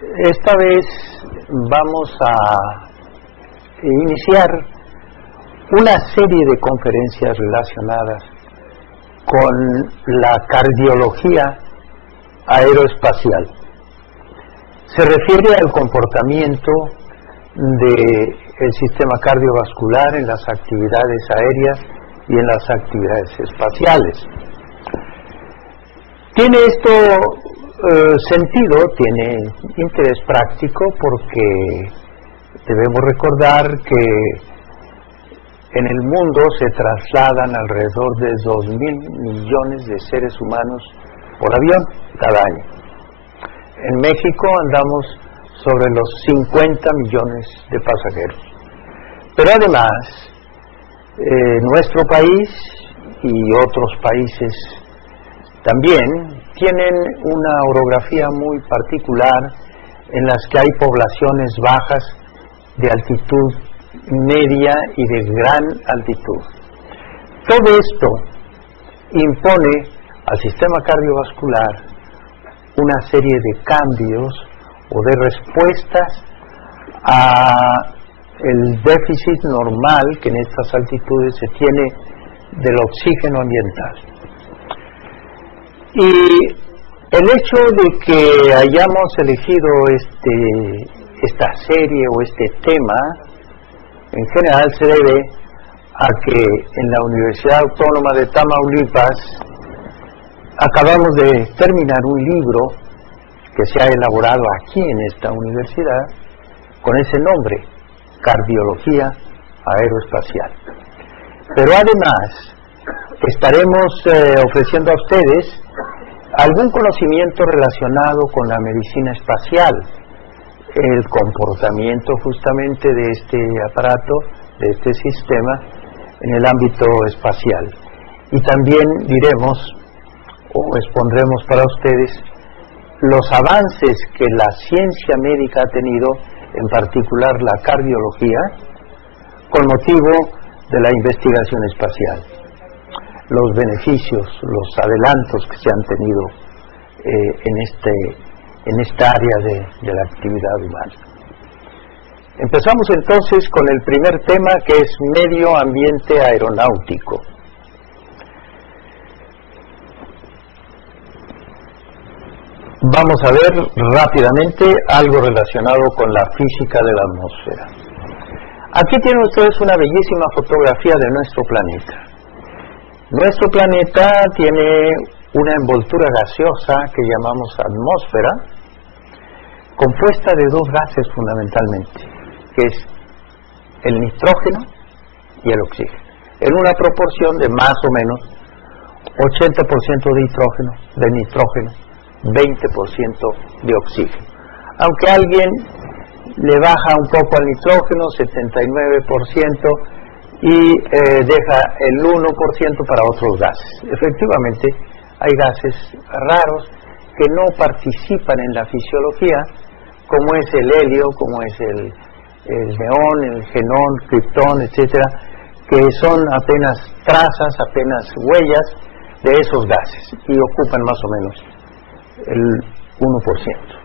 Esta vez vamos a iniciar una serie de conferencias relacionadas con la cardiología aeroespacial. Se refiere al comportamiento del sistema cardiovascular en las actividades aéreas y en las actividades espaciales. Tiene esto sentido, tiene interés práctico, porque debemos recordar que en el mundo se trasladan alrededor de 2.000 millones de seres humanos por avión cada año. En México andamos sobre los 50 millones de pasajeros. Pero además, nuestro país y otros países también tienen una orografía muy particular en las que hay poblaciones bajas, de altitud media y de gran altitud. Todo esto impone al sistema cardiovascular una serie de cambios o de respuestas a el déficit normal que en estas altitudes se tiene del oxígeno ambiental. Y el hecho de que hayamos elegido esta serie o este tema, en general se debe a que en la Universidad Autónoma de Tamaulipas acabamos de terminar un libro que se ha elaborado aquí en esta universidad con ese nombre, Cardiología Aeroespacial. Pero además estaremos ofreciendo a ustedes algún conocimiento relacionado con la medicina espacial, el comportamiento justamente de este aparato, de este sistema en el ámbito espacial. Y también diremos o expondremos para ustedes los avances que la ciencia médica ha tenido, en particular la cardiología, con motivo de la investigación espacial. Los beneficios, los adelantos que se han tenido en esta área de la actividad humana. Empezamos entonces con el primer tema, que es medio ambiente aeronáutico. Vamos a ver rápidamente algo relacionado con la física de la atmósfera. Aquí tienen ustedes una bellísima fotografía de nuestro planeta. Nuestro planeta tiene una envoltura gaseosa que llamamos atmósfera, compuesta de dos gases fundamentalmente, que es el nitrógeno y el oxígeno, en una proporción de más o menos 80% de nitrógeno, 20% de oxígeno. Aunque alguien le baja un poco al nitrógeno, 79%, y deja el 1% para otros gases. Efectivamente, hay gases raros que no participan en la fisiología, como es el helio, como es el neón, el xenón, criptón, etcétera, que son apenas trazas, apenas huellas de esos gases, y ocupan más o menos el 1%.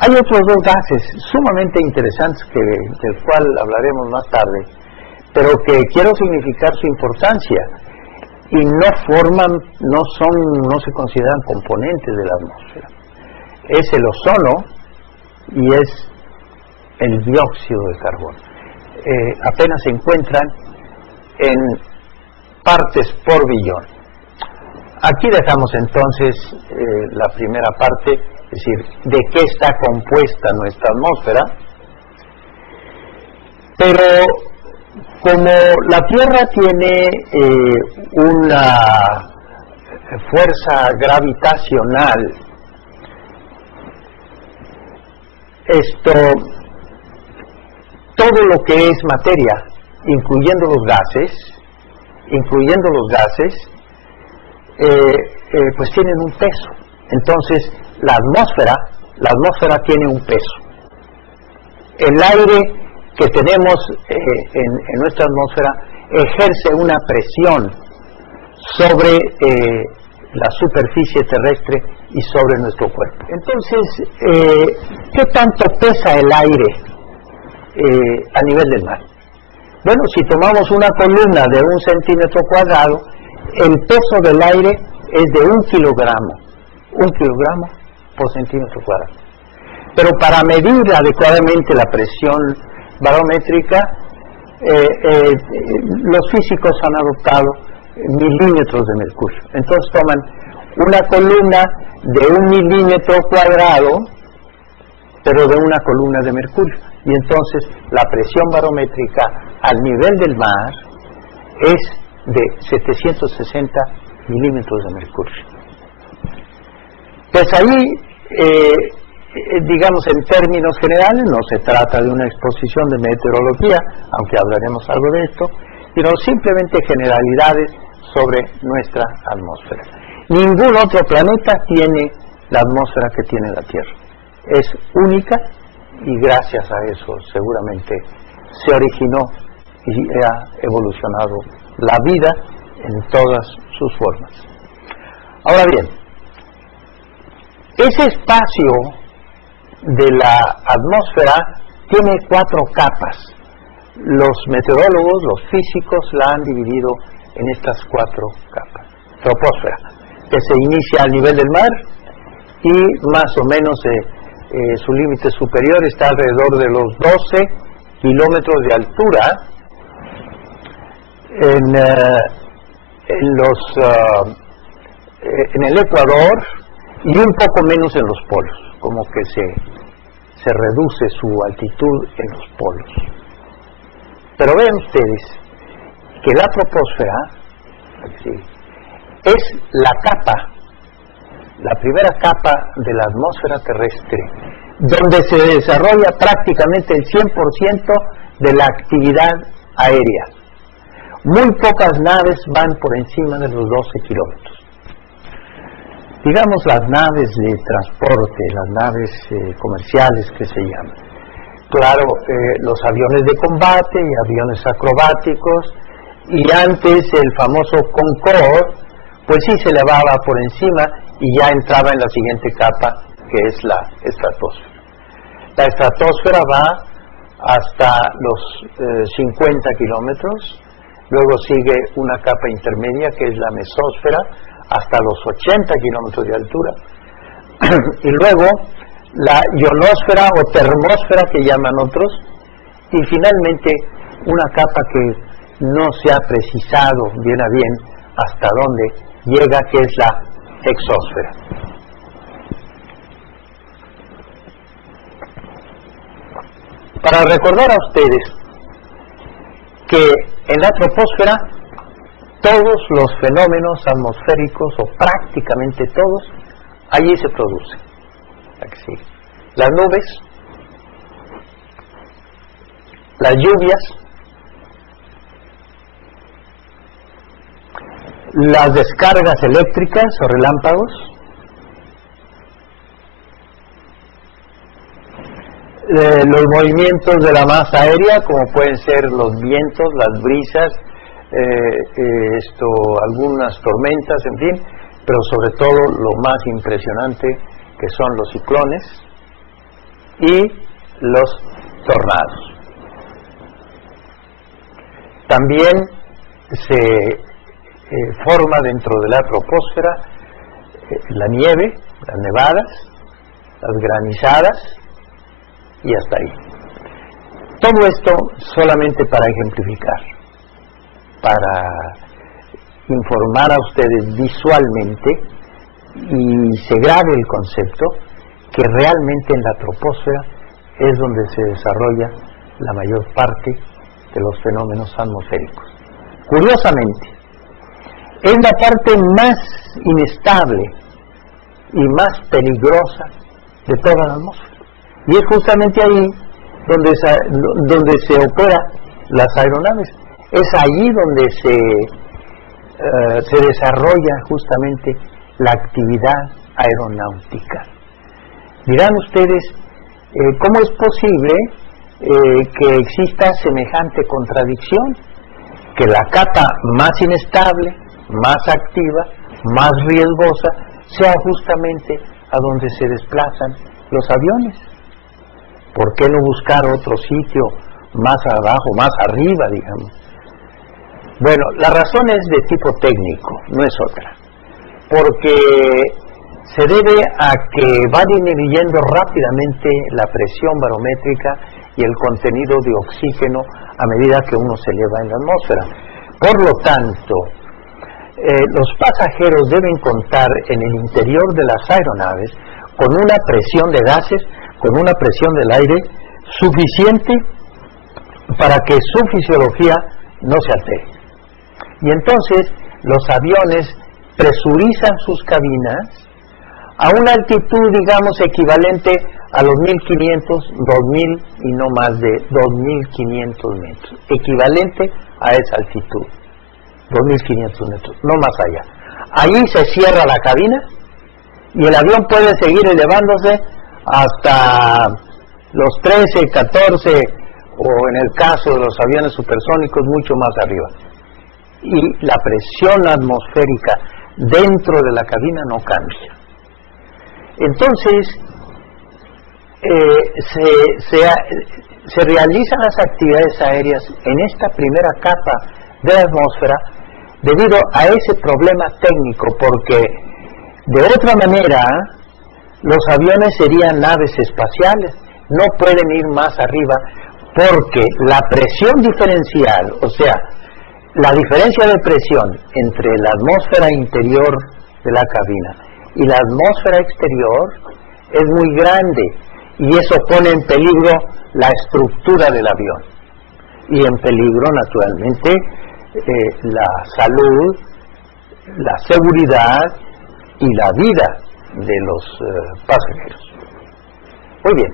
Hay otros dos gases sumamente interesantes del cual hablaremos más tarde, pero que quiero significar su importancia, y no se consideran componentes de la atmósfera. Es el ozono y es el dióxido de carbono. Apenas se encuentran en partes por billón. Aquí dejamos entonces la primera parte, es decir, de qué está compuesta nuestra atmósfera. Pero como la Tierra tiene una fuerza gravitacional, todo lo que es materia, incluyendo los gases, pues tienen un peso. Entonces la atmósfera tiene un peso. El aire que tenemos en nuestra atmósfera ejerce una presión sobre la superficie terrestre y sobre nuestro cuerpo. Entonces, ¿qué tanto pesa el aire a nivel del mar? Bueno, si tomamos una columna de 1 centímetro cuadrado, el peso del aire es de 1 kilogramo por centímetro cuadrado. Pero para medir adecuadamente la presión barométrica, los físicos han adoptado milímetros de mercurio. Entonces toman una columna de 1 milímetro cuadrado, pero de una columna de mercurio. Y entonces la presión barométrica al nivel del mar es de 760 milímetros de mercurio. Pues ahí, digamos en términos generales, no se trata de una exposición de meteorología, aunque hablaremos algo de esto, sino simplemente generalidades sobre nuestra atmósfera. Ningún otro planeta tiene la atmósfera que tiene la Tierra. Es única y gracias a eso seguramente se originó y ha evolucionado la vida en todas sus formas. Ahora bien, ese espacio de la atmósfera tiene 4 capas. Los meteorólogos, los físicos la han dividido en estas 4 capas. Troposfera, que se inicia al nivel del mar y más o menos su límite superior está alrededor de los 12 kilómetros de altura en el Ecuador y un poco menos en los polos, como que se reduce su altitud en los polos. Pero vean ustedes que la troposfera es la capa, la primera capa de la atmósfera terrestre, donde se desarrolla prácticamente el 100% de la actividad aérea. Muy pocas naves van por encima de los 12 kilómetros. Digamos las naves de transporte, las naves comerciales que se llaman. Claro, los aviones de combate y aviones acrobáticos, y antes el famoso Concorde, pues sí se elevaba por encima y ya entraba en la siguiente capa, que es la estratosfera. La estratosfera va hasta los 50 kilómetros, luego sigue una capa intermedia que es la mesósfera, hasta los 80 kilómetros de altura, y luego la ionosfera o termósfera que llaman otros, y finalmente una capa que no se ha precisado bien a bien hasta dónde llega, que es la exósfera. Para recordar a ustedes que en la troposfera todos los fenómenos atmosféricos, o prácticamente todos, allí se producen. Aquí. Las nubes, las lluvias, las descargas eléctricas o relámpagos, los movimientos de la masa aérea, como pueden ser los vientos, las brisas, algunas tormentas, en fin, pero sobre todo lo más impresionante que son los ciclones y los tornados. También se forma dentro de la troposfera la nieve, las nevadas, las granizadas y hasta ahí. Todo esto solamente para ejemplificar, para informar a ustedes visualmente y se grabe el concepto que realmente en la troposfera es donde se desarrolla la mayor parte de los fenómenos atmosféricos. Curiosamente, es la parte más inestable y más peligrosa de toda la atmósfera. Y es justamente ahí donde se operan las aeronaves. Es allí donde se desarrolla justamente la actividad aeronáutica. Dirán ustedes, ¿cómo es posible que exista semejante contradicción? Que la capa más inestable, más activa, más riesgosa sea justamente a donde se desplazan los aviones. ¿Por qué no buscar otro sitio más abajo, más arriba, digamos? Bueno, la razón es de tipo técnico, no es otra. Porque se debe a que va disminuyendo rápidamente la presión barométrica y el contenido de oxígeno a medida que uno se eleva en la atmósfera. Por lo tanto, los pasajeros deben contar en el interior de las aeronaves con una presión de gases, con una presión del aire suficiente para que su fisiología no se altere. Y entonces los aviones presurizan sus cabinas a una altitud, digamos, equivalente a los 1500, 2000 y no más de 2500 metros, equivalente a esa altitud, 2500 metros, no más allá. Ahí se cierra la cabina y el avión puede seguir elevándose hasta los 13, 14 o en el caso de los aviones supersónicos mucho más arriba. Y la presión atmosférica dentro de la cabina no cambia. Entonces se realizan las actividades aéreas en esta primera capa de la atmósfera debido a ese problema técnico, porque de otra manera los aviones serían naves espaciales, no pueden ir más arriba porque la presión diferencial, o sea, la diferencia de presión entre la atmósfera interior de la cabina y la atmósfera exterior es muy grande y eso pone en peligro la estructura del avión y en peligro naturalmente la salud, la seguridad y la vida de los pasajeros. Muy bien.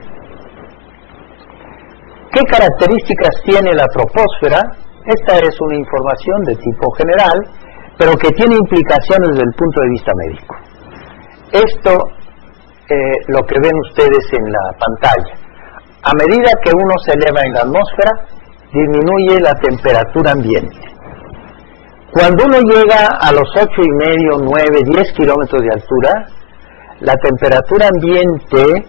¿Qué características tiene la troposfera? Esta es una información de tipo general, pero que tiene implicaciones desde el punto de vista médico. Esto, lo que ven ustedes en la pantalla. A medida que uno se eleva en la atmósfera, disminuye la temperatura ambiente. Cuando uno llega a los 8,5, 9, 10 kilómetros de altura, la temperatura ambiente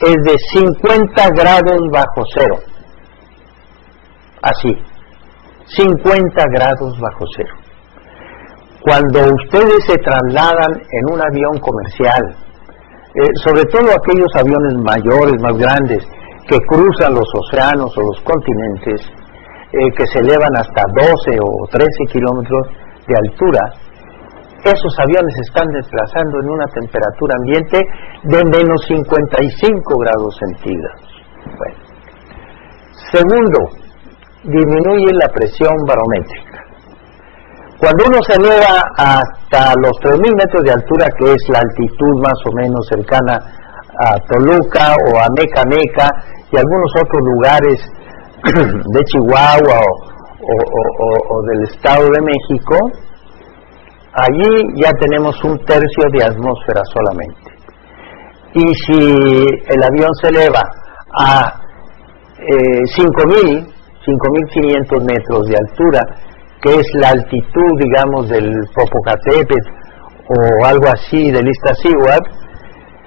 es de 50 grados bajo cero. Así, 50 grados bajo cero. Cuando ustedes se trasladan en un avión comercial, sobre todo aquellos aviones mayores, más grandes, que cruzan los océanos o los continentes, que se elevan hasta 12 o 13 kilómetros de altura, esos aviones se están desplazando en una temperatura ambiente de menos 55 grados centígrados. Bueno. Segundo, disminuye la presión barométrica. Cuando uno se eleva hasta los 3.000 metros de altura, que es la altitud más o menos cercana a Toluca o a Meca y algunos otros lugares de Chihuahua o del Estado de México, allí ya tenemos 1/3 de atmósfera solamente. Y si el avión se eleva a 5.500 metros de altura, que es la altitud, digamos, del Popocatépetl o algo así del Iztaccíhuatl,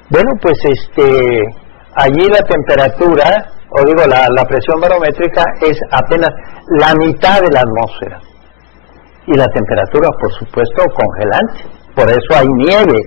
bueno, pues allí la temperatura, o digo, la presión barométrica es apenas la mitad de la atmósfera. Y la temperatura, por supuesto, congelante. Por eso hay nieve